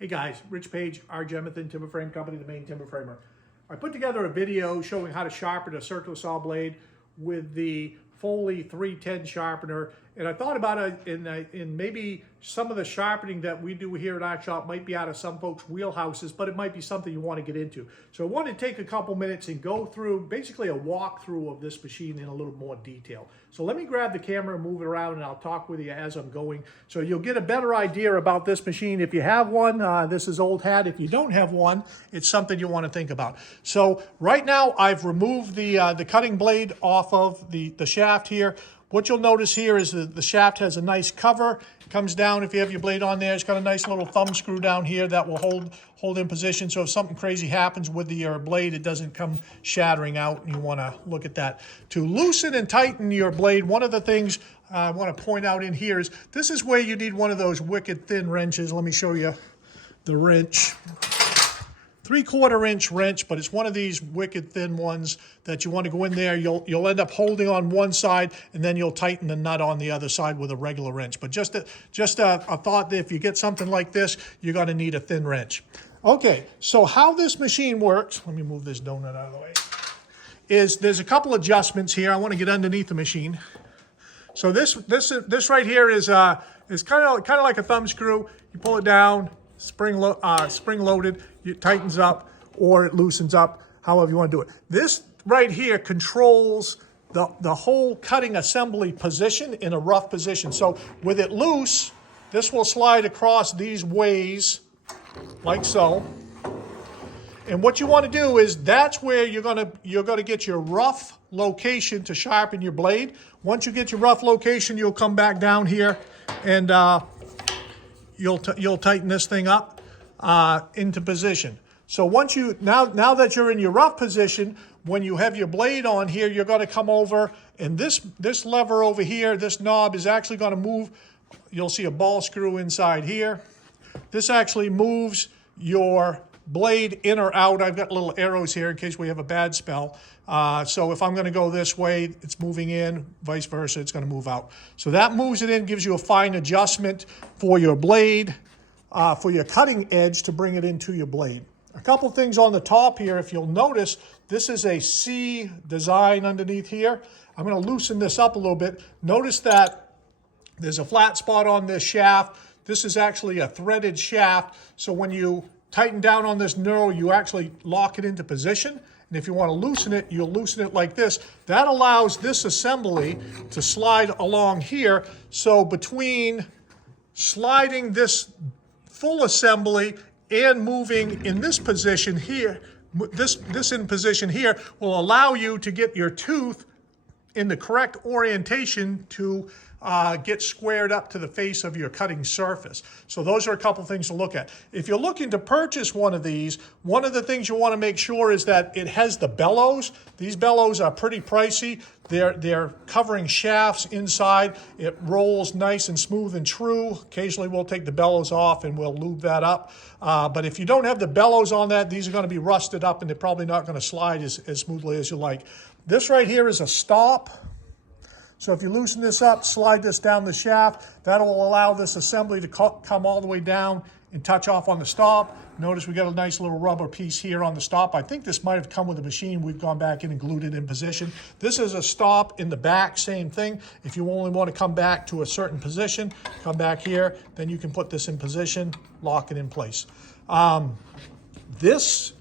Hey guys, Rich Page, R. Jemison Timber Frame Company, the main timber framer. I put together a video showing how to sharpen a circular saw blade with the Foley 310 sharpener, and I thought about it in maybe some of the sharpening that we do here at our shop might be out of some folks' wheelhouses, but it might be something you want to get into. So I wanted to take a couple minutes and go through basically a walkthrough of this machine in a little more detail. So let me grab the camera and move it around, and I'll talk with you as I'm going. So you'll get a better idea about this machine. If you have one, this is old hat. If you don't have one, it's something you want to think about. So right now I've removed the cutting blade off of the shaft here. What you'll notice here is that the shaft has a nice cover. It comes down, if you have your blade on there, it's got a nice little thumb screw down here that will hold in position. So if something crazy happens with your blade, it doesn't come shattering out, and you want to look at that. To loosen and tighten your blade, one of the things I want to point out in here is this is where you need one of those wicked thin wrenches. Let me show you the wrench. 3/4 inch wrench, but it's one of these wicked thin ones that you want to go in there. You'll end up holding on one side, and then you'll tighten the nut on the other side with a regular wrench. But just a thought that if you get something like this, you're going to need a thin wrench. Okay, so how this machine works, let me move this donut out of the way, is there's a couple adjustments here. I want to get underneath the machine. So this right here is kind of like a thumb screw. You pull it down, spring loaded, it tightens up or it loosens up, however you want to do it. This right here controls the whole cutting assembly position in a rough position. So with it loose, this will slide across these ways like so. And what you want to do is that's where you're gonna get your rough location to sharpen your blade. Once you get your rough location, you'll come back down here and you'll tighten this thing up into position. So once now that you're in your rough position, when you have your blade on here, you're going to come over, and this lever over here, this knob is actually going to move. You'll see a ball screw inside here. This actually moves your blade in or out. I've got little arrows here in case we have a bad spell. So if I'm going to go this way, it's moving in, vice versa, it's going to move out. So that moves it in, gives you a fine adjustment for your blade, for your cutting edge to bring it into your blade. A couple things on the top here, if you'll notice, this is a C design underneath here. I'm going to loosen this up a little bit. Notice that there's a flat spot on this shaft. This is actually a threaded shaft, so when you tighten down on this knurl, you actually lock it into position. And if you want to loosen it, you'll loosen it like this. That allows this assembly to slide along here. So between sliding this full assembly and moving in this position here, this in position here will allow you to get your tooth in the correct orientation to get squared up to the face of your cutting surface. So those are a couple things to look at. If you're looking to purchase one of these, one of the things you want to make sure is that it has the bellows. These bellows are pretty pricey. They're covering shafts inside. It rolls nice and smooth and true. Occasionally we'll take the bellows off and we'll lube that up. But if you don't have the bellows on that, these are going to be rusted up and they're probably not going to slide as smoothly as you like. This right here is a stop. So if you loosen this up, slide this down the shaft, that'll allow this assembly to come all the way down and touch off on the stop. Notice we got a nice little rubber piece here on the stop. I think this might have come with the machine. We've gone back in and glued it in position. This is a stop in the back, same thing. If you only want to come back to a certain position, come back here, then you can put this in position, lock it in place. This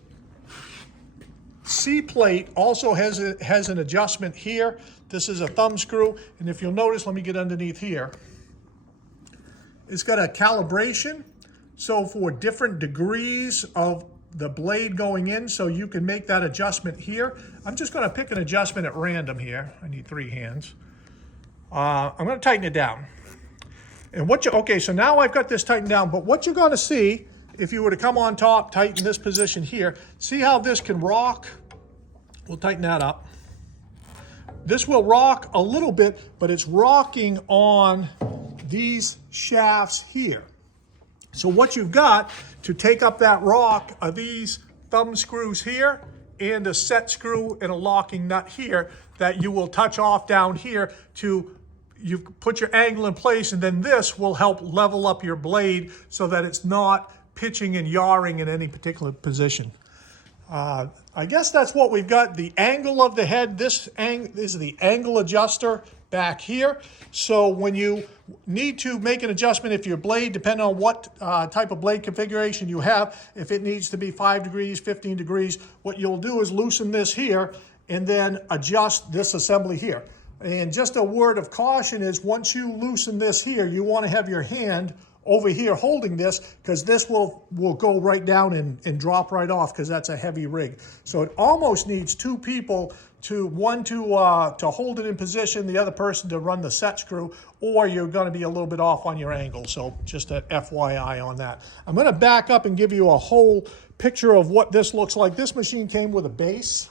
C plate also has an adjustment here. This is a thumb screw, and if you'll notice, let me get underneath here. It's got a calibration, so for different degrees of the blade going in, so you can make that adjustment here. I'm just going to pick an adjustment at random here. I need 3 hands. I'm going to tighten it down. And okay, so now I've got this tightened down, but what you're going to see, if you were to come on top, tighten this position here, see how this can rock? We'll tighten that up. This will rock a little bit, but it's rocking on these shafts here. So what you've got to take up that rock are these thumb screws here and a set screw and a locking nut here that you will touch off down here to you put your angle in place, and then this will help level up your blade so that it's not pitching and yawing in any particular position. I guess that's what we've got. The angle of the head, this is the angle adjuster back here. So when you need to make an adjustment, if your blade, depending on what type of blade configuration you have, if it needs to be 5 degrees, 15 degrees, what you'll do is loosen this here and then adjust this assembly here. And just a word of caution is once you loosen this here, you want to have your hand over here holding this, because this will go right down and drop right off, because that's a heavy rig. So it almost needs 2 people, one to hold it in position, the other person to run the set screw, or you're going to be a little bit off on your angle. So just an FYI on that. I'm going to back up and give you a whole picture of what this looks like. This machine came with a base.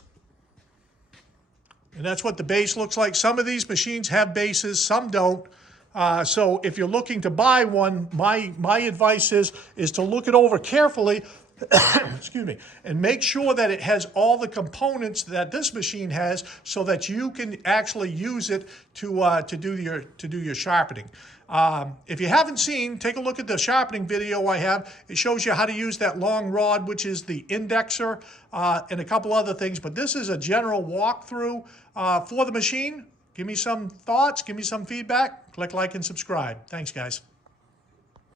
And that's what the base looks like. Some of these machines have bases, some don't. So if you're looking to buy one, my advice is to look it over carefully, excuse me, and make sure that it has all the components that this machine has, so that you can actually use it to do your sharpening. If you haven't seen, take a look at the sharpening video I have. It shows you how to use that long rod, which is the indexer, and a couple other things. But this is a general walkthrough for the machine. Give me some thoughts, give me some feedback. Click like and subscribe. Thanks, guys.